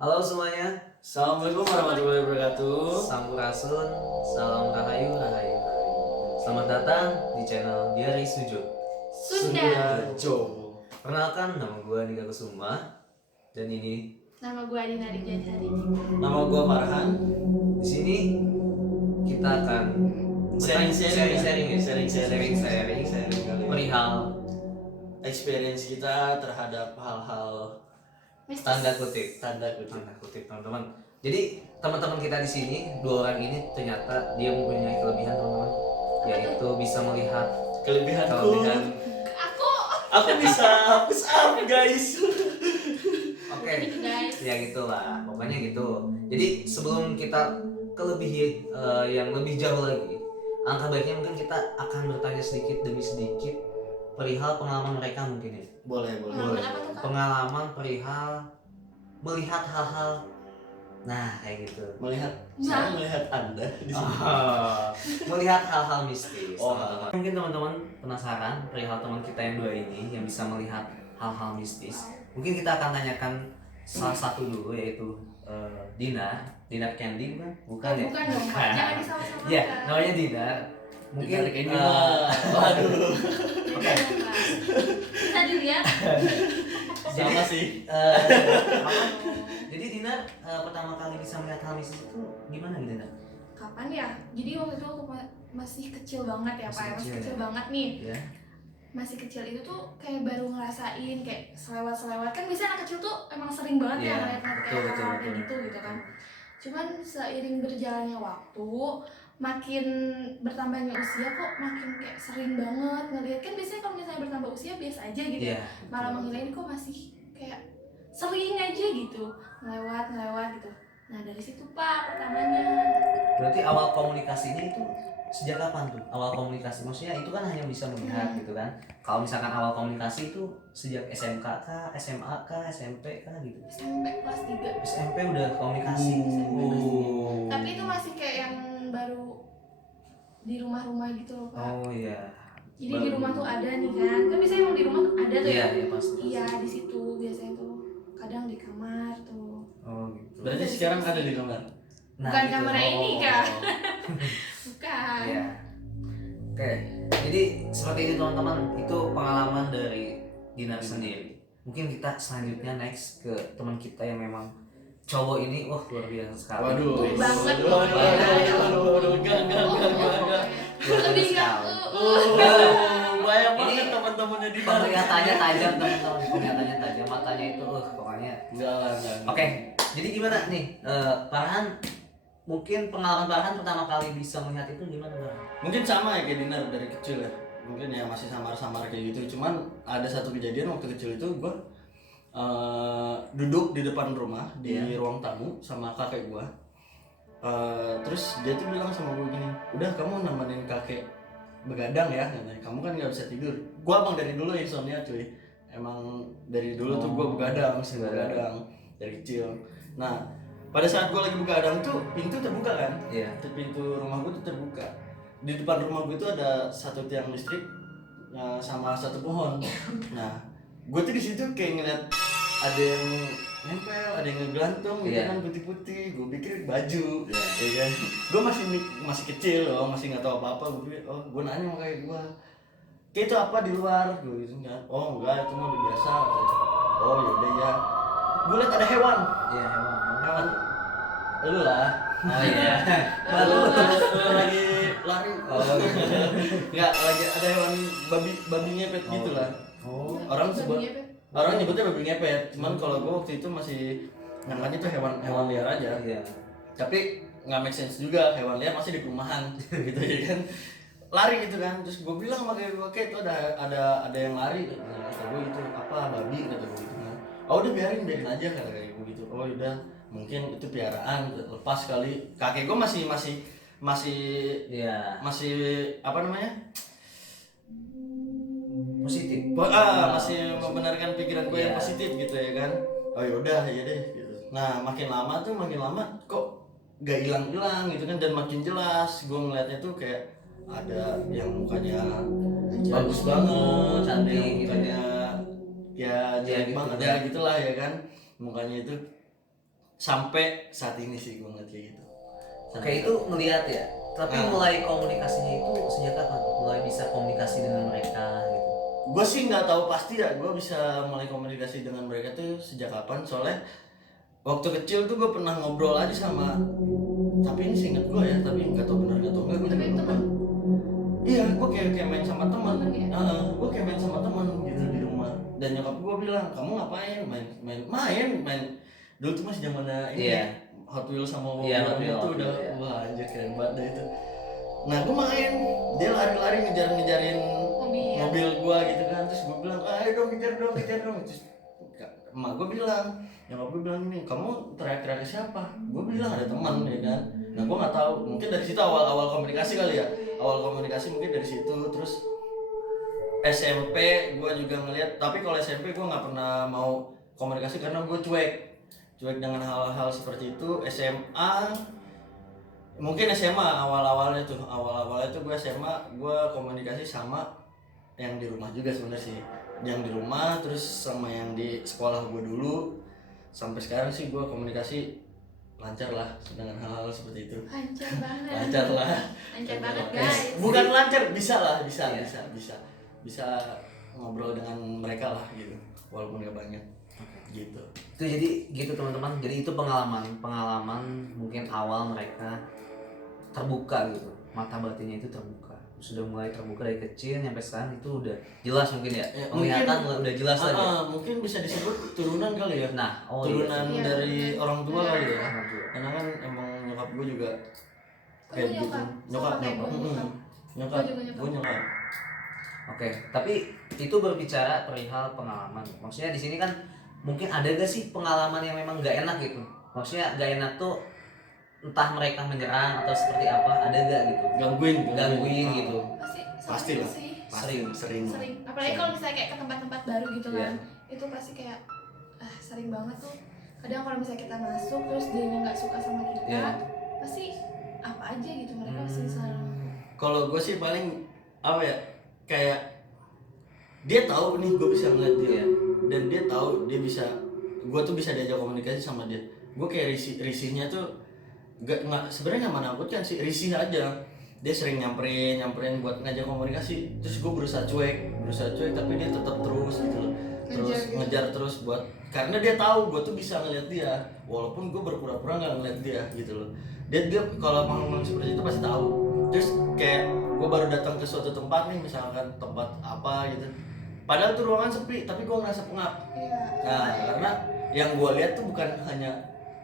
Halo semuanya, Assalamualaikum warahmatullahi wabarakatuh. Sampurasun, salam rahayu, rahayu, rahayu. Selamat datang di channel Diary Sujud. Sunda. Jo. Perkenalkan, nama gue Nika Kusuma. Dan ini Nama gue Adina Rijajari. Nama gua Farhan. di sini kita akan Sharing-sharing sharing kali. perihal Experience kita terhadap hal-hal Mistis. tanda kutip teman-teman. Jadi teman-teman kita di sini, dua orang ini ternyata dia mempunyai kelebihan teman-teman, yaitu bisa melihat kelebihanku. Aku bisa hapus up guys. Oke, gitu guys. ya gitulah, pokoknya gitu. Jadi sebelum kita yang lebih jauh lagi, angka baiknya mungkin kita akan bertanya sedikit demi sedikit perihal pengalaman mereka mungkin ya. Boleh. Pengalaman apa tuh, Kak? Pengalaman perihal melihat hal-hal, nah kayak gitu. Saya melihat Anda di sini. Melihat hal-hal mistis. Oh. Teman-teman. Mungkin teman-teman penasaran perihal teman kita yang dua ini yang bisa melihat hal-hal mistis. Mungkin kita akan tanyakan salah satu dulu, yaitu Dina Candy bukan ya? Bukan dong, Kak. Jangan disama-samakan. Iya, namanya Dina. Mungkin Dina Candy waduh. Beda dong, Kak. Bisa dilihat. Sama sih. apa? Jadi Dina pertama kali bisa melihat hal mistis itu gimana Dina? Kapan ya? Jadi waktu itu aku masih kecil banget ya, Pak. Masih kecil ya? banget nih. Ya. Masih kecil itu tuh kayak baru ngerasain kayak selewat-selewat. Kan biasanya anak kecil tuh emang sering banget Iya, ya ngeliat kayak betul. hal-hal kayak gitu kan. Cuman seiring berjalannya waktu, makin bertambahnya usia kok makin kayak sering banget ngelihat. Kan biasanya kalau misalnya bertambah usia biasa aja gitu. Iya. Malah mengira ini kok masih kayak sering aja gitu ngelewat gitu. Nah dari situ Pak pertamanya. Berarti awal komunikasinya itu sejak kapan tuh? Awal komunikasi maksudnya itu kan hanya bisa melihat gitu kan. Kalau misalkan awal komunikasi itu sejak SMK kah, SMA kah, SMP kah gitu? SMP kelas 3. SMP udah komunikasi. Tapi itu masih kayak yang baru di rumah-rumah gitu loh Pak. Oh iya. Jadi di rumah tuh ada nih kan. Kan biasanya emang di rumah ada tuh Iya, ya. iya pasti. Iya di situ biasanya tuh. Kadang di kamar tuh. Oh gitu. Berarti sekarang ada di kamar. Bukan gitu. kamar ini, Kak. Bukan. Iya. Oke. Jadi seperti itu teman-teman, itu pengalaman dari Dinar sendiri. Mungkin kita selanjutnya next ke teman kita yang memang cowok ini, wah luar biasa sekali. Waduh. Banget. Waduh. Enggak. Lebih nggak Banyak Ini banget teman-temannya di Penglihatannya tajam teman-teman, penglihatannya tajam, matanya itu, pokoknya. Enggak. Oke. Jadi gimana nih, Farhan? Mungkin pengalaman Farhan pertama kali bisa melihat itu gimana Farhan? Mungkin sama ya kayak Dinar dari kecil ya. Mungkin ya masih samar-samar kayak gitu. Cuman ada satu kejadian waktu kecil itu gue duduk di depan rumah di ruang tamu sama kakek gue. Terus dia tuh bilang sama gue gini, udah kamu nemenin kakek begadang ya, katanya. Kamu kan nggak bisa tidur. Gue abang dari dulu insomnia cuy. Emang dari dulu tuh gue begadang dari kecil. Nah pada saat gue lagi begadang tuh pintu terbuka kan? Iya. Pintu rumah gue tuh terbuka. Di depan rumah gue tuh ada satu tiang listrik sama satu pohon. Nah, gue tuh di situ kayak ngeliat ada yang nempel, ada yang ngegantung gitu kan putih-putih. Gue pikir baju, ya kan? Gue masih kecil loh, masih nggak tahu apa-apa. Gue pikir, gue nanya sama kayak gue, kayak itu apa di luar? Gue gitu kan? Oh enggak, itu mah udah biasa. Oh yaudah ya. Gue liat ada hewan. Iya, Hewan. Lu lah. Oh iya. Lu lagi lari. Oh gitu. Enggak, lagi ada hewan babi ngepet gitu lah. Oh. Orang nyebutnya babi ngepet. Cuman kalau gua waktu itu masih nyangkanya itu hewan liar aja. Iya. Tapi nggak make sense juga, hewan liar masih di perumahan gitu ya kan. Lari gitu kan. Terus gua bilang sama kayak gua, "Kayak itu ada yang lari." Kata gua gitu, "Apa babi?" kata gua gitu kan. "Oh, udah biarin aja," kata kayak gua gitu. "Oh, udah, mungkin itu piaraan, lepas kali." Kakek gua masih Iya. masih apa namanya? Positif. Masih membenarkan pikiran gue yang positif gitu ya kan. Oh yaudah ya deh gitu. Nah makin lama kok gak hilang gitu kan, dan makin jelas gue ngeliatnya tuh kayak ada yang mukanya bagus banget, ada yang mukanya ya jelek banget ya gitulah ya kan, mukanya itu sampai saat ini sih gue ngeliat kayak gitu. Oke, itu ngelihat ya. Tapi mulai komunikasinya itu sejak kapan? Mulai bisa komunikasi dengan mereka gitu. Gue sih nggak tahu pasti ya, gue bisa mulai komunikasi dengan mereka tuh sejak kapan, soalnya waktu kecil tuh gue pernah ngobrol aja sama, tapi ini seingat gue ya, tapi nggak tahu benar atau enggak, gue juga Tapi lupa. teman. Iya, gue kayak main sama teman. Temen ya? Gue kayak main sama teman gitu di rumah. Dan nyokap gue bilang, kamu ngapain? Main. Dulu tuh masih zamannya ini Iya. Hot Wheels sama mobil Iya, Hot itu Wheels, udah iya. wah anjir keren banget dah itu. Nah gue main, dia lari-lari ngejar-ngejarin mobil gue gitu kan, terus gue bilang ayo dong kejar dong, terus emak gue bilang, nyokap gue bilang ini, kamu teriak-teriak ke siapa? Gue bilang ada teman ya kan. Nah gue nggak tahu, mungkin dari situ awal komunikasi kali ya, awal komunikasi mungkin dari situ. Terus SMP gue juga ngeliat, tapi kalau SMP gue nggak pernah mau komunikasi karena gue cuek dengan hal-hal seperti itu. SMA mungkin SMA awal-awalnya tuh gue SMA gue komunikasi sama yang di rumah juga sebenarnya sih, yang di rumah terus sama yang di sekolah gue dulu. Sampai sekarang sih gue komunikasi lancar lah dengan hal-hal seperti itu. Lancar banget. Lancar lah. Lancar banget guys. Bukan lancar, bisa lah, Iya. bisa ngobrol dengan mereka lah gitu, walaupun gak banyak. Gitu. Itu jadi gitu teman-teman. Jadi itu pengalaman mungkin awal mereka terbuka gitu. Mata batinnya itu terbuka. Sudah mulai terbuka dari kecil sampai sekarang itu udah jelas mungkin ya. Penglihatan udah jelas lagi. Mungkin bisa disebut turunan kali ya. Nah, turunan iya. dari orang tua kali ya. Orang tua. Karena kan emang nyokap gue juga Kok kayak lu gitu. nyokap? Sama kayak gue nyokap. Nyokap. Gue juga nyokap. Gue nyokap. Oke, tapi itu berbicara perihal pengalaman. Maksudnya di sini kan mungkin ada gak sih pengalaman yang memang gak enak gitu? Maksudnya gak enak tuh entah mereka menyerang atau seperti apa, ada gak gitu? Gangguin Gitu. Pasti lah. Sih. Sering. Apalagi kalau misalnya kayak ke tempat-tempat baru gitu kan. Iya. Itu pasti kayak sering banget tuh. Kadang kalau misalnya kita masuk terus dia nggak suka sama kita, Iya. pasti apa aja gitu mereka pasti selalu. Kalau gue sih paling apa ya, kayak dia tahu nih gue bisa ngeliat dia, dan dia tahu dia bisa, gue tuh bisa diajak komunikasi sama dia. Gue kayak risihnya tuh nggak sebenarnya nggak menakutkan sih, risih aja. Dia sering nyamperin buat ngajak komunikasi, terus gue berusaha cuek tapi dia tetap terus gitu loh, ngejar terus buat, karena dia tahu gue tuh bisa ngeliat dia walaupun gue berpura-pura nggak ngeliat dia gitu loh. Dia kalau ngomong seperti itu pasti tahu. Terus kayak gue baru datang ke suatu tempat nih, misalkan tempat apa gitu, padahal tuh ruangan sepi tapi gue ngerasa pengap. Nah karena yang gue lihat tuh bukan hanya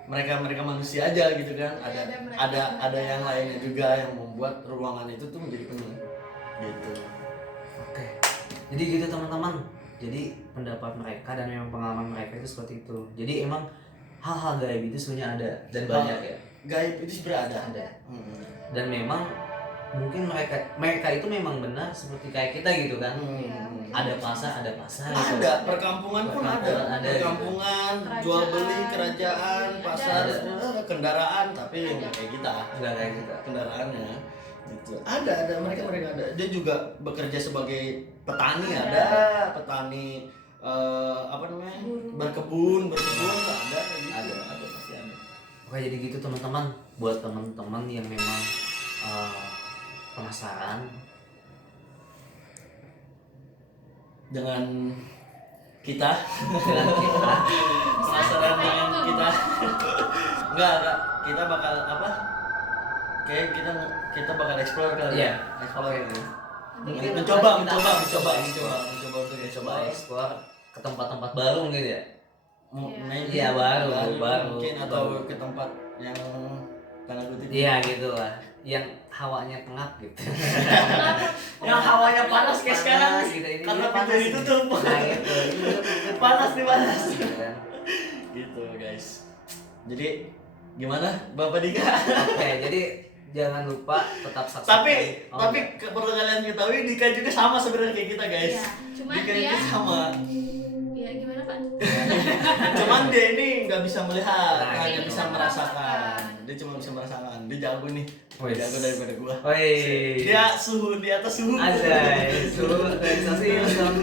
mereka manusia aja gitu kan, ada yang lainnya juga yang membuat ruangan itu tuh menjadi penuh gitu. Oke. Jadi gitu teman-teman. Jadi pendapat mereka dan memang pengalaman mereka itu seperti itu. Jadi emang hal-hal gaib itu sebenarnya ada dan banyak ya. Gaib itu sebenarnya ada. Dan memang mungkin mereka itu memang benar seperti kayak kita gitu kan. Ada pasar gitu. Ada, perkampungan pun ada. Perkampungan, jual beli, kerajaan, pasar, kendaraan, tapi nggak kayak kita. Enggak kayak kita. Kendaraannya gitu. Ada mereka ada. Dia juga bekerja sebagai petani, ada petani apa namanya? berkebun ada gitu. Ada pasti ada. Oke, jadi gitu teman-teman. Buat teman-teman yang memang penasaran dengan kita Penasaran dengan kita enggak kita bakal apa, kayak kita bakal explore kali Iya. explore gitu. Mungkin mencoba kita untuk coba explore ke tempat-tempat baru gitu ya. Maybe Iya, baru. mungkin atau ke tempat yang tanda kutip Iya gitu lah, yang hawanya pengap gitu. Yang hawanya panas kayak sekarang gitu. Ini karena panas pintu ditutup. Nah, gitu. Panas nih, panas. Gitu kan. Gitu guys. Jadi gimana Bapak Dika? Oke, jadi jangan lupa tetap saksikan. tapi perlu kalian ketahui Dika juga sama sebenarnya kayak kita guys. Iya, cuman Dika dia juga sama. ya gimana Pak? Cuman dia ini nggak bisa melihat, Nah, hanya gitu. bisa merasakan. Dia cuma bisa merasakan. Dia jago nih. Wih. Jago daripada gua. Woi. Dia suhu di atas suhu. Azai, suruh organisasi dong.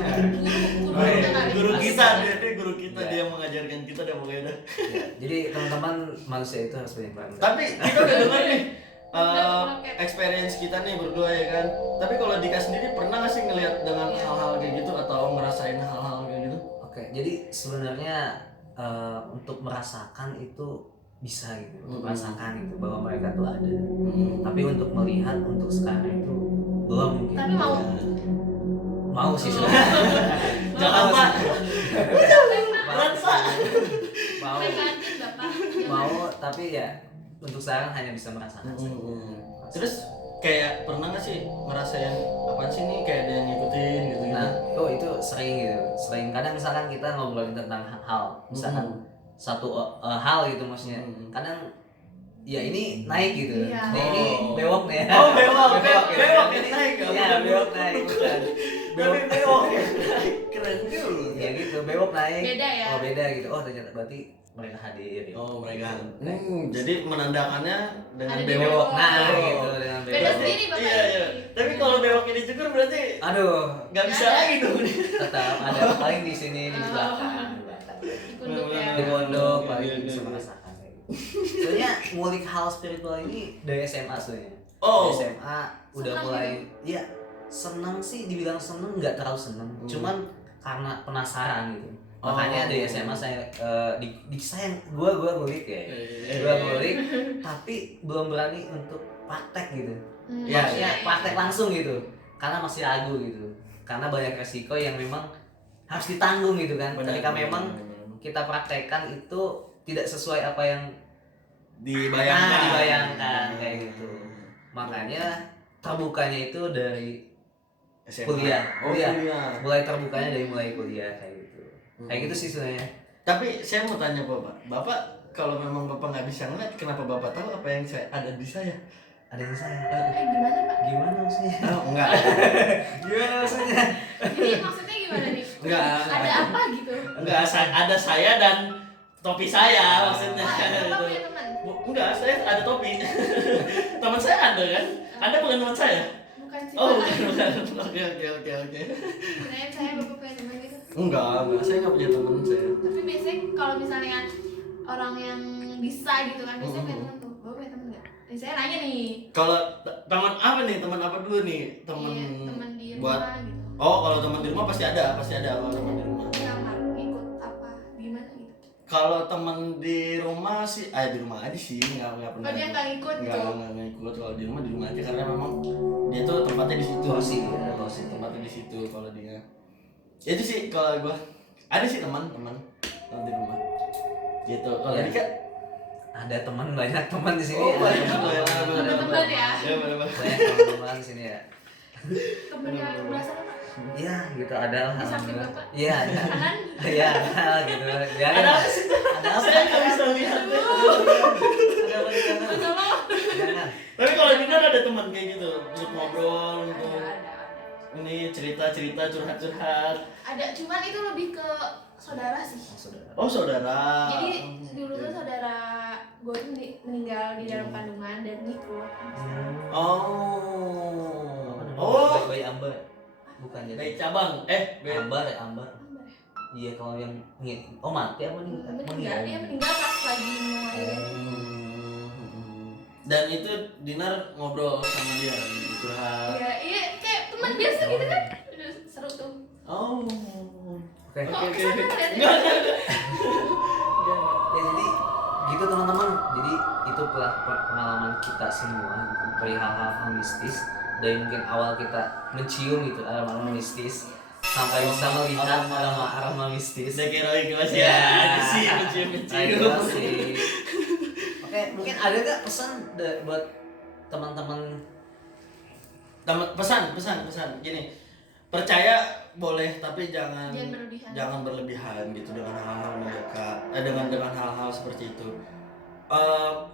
Guru Guru kita, Asal. dia guru kita, Iya. dia yang mengajarkan kita, dia pokoknya dah. Ya, Jadi teman-teman, manusia itu harus punya bangga. Tapi kita udah dengar nih Roket. experience kita nih berdua ya kan. Tapi kalau Dika sendiri pernah nggak sih ngelihat dengan hal-hal kayak gitu atau ngerasain hal-hal kayak gitu? Oke, jadi sebenarnya untuk merasakan itu bisa gitu, untuk merasakan itu bahwa mereka tuh ada. Tapi untuk melihat untuk sekarang itu belum mungkin. Tapi Mau sih sebenarnya. Jangan Pak. Mau, Negatif Bapak. mau, tapi ya untuk sekarang hanya bisa merasakan saja. Terus kayak pernah nggak sih ngerasain apa sih nih kayak ada yang ngikutin gitu gitu? Nah, itu sering gitu. Sering kadang misalkan kita ngobrolin tentang hal, misalkan satu hal gitu maksudnya. Kadang ya ini naik gitu. Iya. Nah, ini bewok nih. Oh, bewok gitu. bewok ini naik ya? Iya, bewok naik bukan. Tapi bewok ya naik keren juga. Ya gitu, bewok naik. Beda ya? Oh, beda gitu. Oh, ternyata berarti mereka hadir gitu. Oh mereka. Jadi menandakannya dengan Ada di bewok. bewok. Nah, Oh. gitu dengan Beda bewok. sendiri Bapak. Iya iya. Tapi kalau bewok ini cukur berarti Aduh, nggak bisa Ada. lagi dong. tetap ada paling di sini di belakang. Di punduk ya. Di pondok Iya, paling iya, bisa iya. merasakan kayak gitu. Sebenarnya ngulik hal spiritual ini dari SMA sebenarnya. Oh. Dari SMA udah Senang mulai ya seneng sih, dibilang seneng nggak terlalu seneng, cuman karena penasaran gitu. Makanya dari SMA saya di saya gua ngulik ya. Gua ngulik tapi belum berani untuk praktek gitu. Ya, Maksudnya praktek langsung gitu. Karena masih ragu gitu. Karena banyak resiko yang memang harus ditanggung gitu kan. Ketika memang kita praktekkan itu tidak sesuai apa yang dibayangkan kayak gitu. Makanya terbukanya itu dari SMA. kuliah. Oh, Kuliah. kuliah. Mulai terbukanya dari mulai kuliah kayak gitu. Kayak gitu sih sebenarnya. Tapi saya mau tanya Bapak, Bapak kalau memang Bapak nggak bisa ngeliat, kenapa Bapak tahu apa yang ada di saya? Ada yang saya. Gimana Pak? Gimana maksudnya? Oh, enggak. Gimana maksudnya? Jadi maksudnya gimana nih? Enggak. Ada apa gitu? Enggak, ada saya dan topi saya maksudnya. Bapak Gitu. punya teman? Enggak, saya ada topi. Teman saya ada kan? Anda bukan teman saya? Bukan sih Oh, Pak. bukan. Oke. Kirain saya Bapak punya teman gitu. Enggak, saya nggak punya teman saya. Tapi biasanya kalau misalnya orang yang bisa gitu kan biasanya punya teman tuh. Bapak punya teman nggak? Nih saya nanya nih. Kalau teman apa nih? Teman apa dulu nih? Teman Iya, teman di buat. rumah gitu. Oh, kalau teman di rumah pasti ada kalau teman di rumah. Yang ikut apa? Gimana gitu? Kalau teman di rumah sih, di rumah aja sih, nggak pernah. Oh dia nggak ikut gitu? Nggak ikut. Kalau di rumah aja karena memang dia tuh tempatnya di situ. Tosi, ya, tosi. Tempatnya di situ kalau dia. Ya itu sih kalau gua ada sih teman di rumah. Gitu. Kalau Ya. Dika Ada teman, banyak teman di sini. Oh, banyak Ada teman. Teman-teman ya? Ya benar. Banyak teman di sini ya. Temen yang berasal Pak? Iya, gitu ada lah. Di samping alhamdulillah. Bapak? Iya, ada. Kanan? Iya, ada gitu. Ya, Ada apa sih? Ada apa? Saya nggak bisa lihat. Ada apa di sana? Tolong. Jangan. Tapi kalau Dina ada teman kayak gitu, untuk ngobrol, Ada, untuk ada. ini cerita curhat. Ada, cuman itu lebih ke saudara sih. Saudara. Oh saudara. Jadi dulu tuh saudara gue tuh meninggal di dalam kandungan dan ngikut. Oh. Bayi Ambar. Bukan jadi. Dari cabang. Ambar ya, Ambar. Iya, kalau yang mati apa nih? Meninggal, dia meninggal pas lagi mau lahirin. Dan itu Dinar ngobrol sama dia, curhat. Iya, iya kayak teman biasa gitu kan. Udah seru tuh. Oh. Oke. Kok kesana liatnya? Enggak. Ya jadi gitu teman-teman. Jadi itu pengalaman kita semua gitu, perihal hal-hal mistis. Dari mungkin awal kita mencium gitu aroma mistis sampai bisa melihat aroma mistis. Udah kira mas Ya, ya. Sih Ayo sih. Oke, mungkin ada nggak pesan buat teman-teman? Pesan gini, percaya boleh tapi jangan Jangan berlebihan. berlebihan gitu dengan hal-hal mereka dengan hal-hal seperti itu.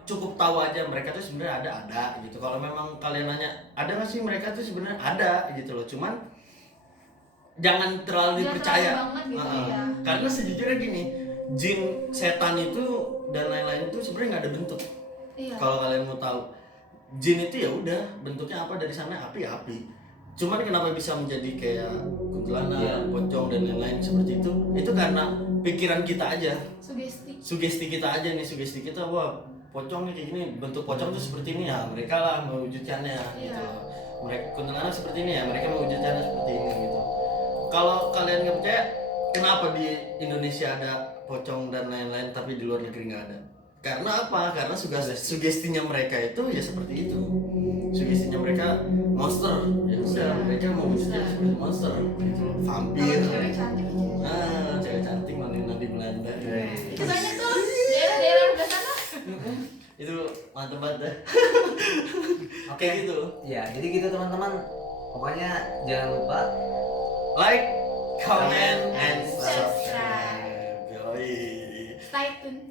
Cukup tahu aja mereka tuh sebenarnya ada gitu. Kalau memang kalian nanya ada nggak sih mereka tuh sebenarnya ada gitu loh, cuman jangan terlalu Jangan dipercaya. terlalu banget gitu, ya. Karena sejujurnya gini, jin, setan itu dan lain-lain itu sebenarnya nggak ada bentuk. Iya. Kalau kalian mau tahu, jin itu ya udah bentuknya apa dari sana, api. Cuman kenapa bisa menjadi kayak kuntilanak, Iya. pocong dan lain-lain seperti itu karena pikiran kita aja, Sugesti. kita aja nih, sugesti kita, wah pocong nih kayak gini, bentuk pocong tuh seperti ini ya, mereka lah mewujudkannya gitu loh. Mereka kuntilanak seperti ini ya, mereka mewujudkannya seperti ini gitu. Kalau kalian nggak percaya, kenapa di Indonesia ada pocong dan lain-lain tapi di luar negeri nggak ada? Karena apa? Karena sugestinya mereka itu ya seperti itu. Sugestinya mereka monster, ya udah mereka mewujudkan seperti monster gitu, vampir. Kalau cewek cantik Cewek cantik mandi di Belanda. itu banyak tuh daerah-daerah sebelah sana. Itu mantep banget dah. Oke gitu. Ya, jadi gitu teman-teman. Pokoknya jangan lupa Like, comment, And and subscribe. subscribe. Yoi. Stay tune.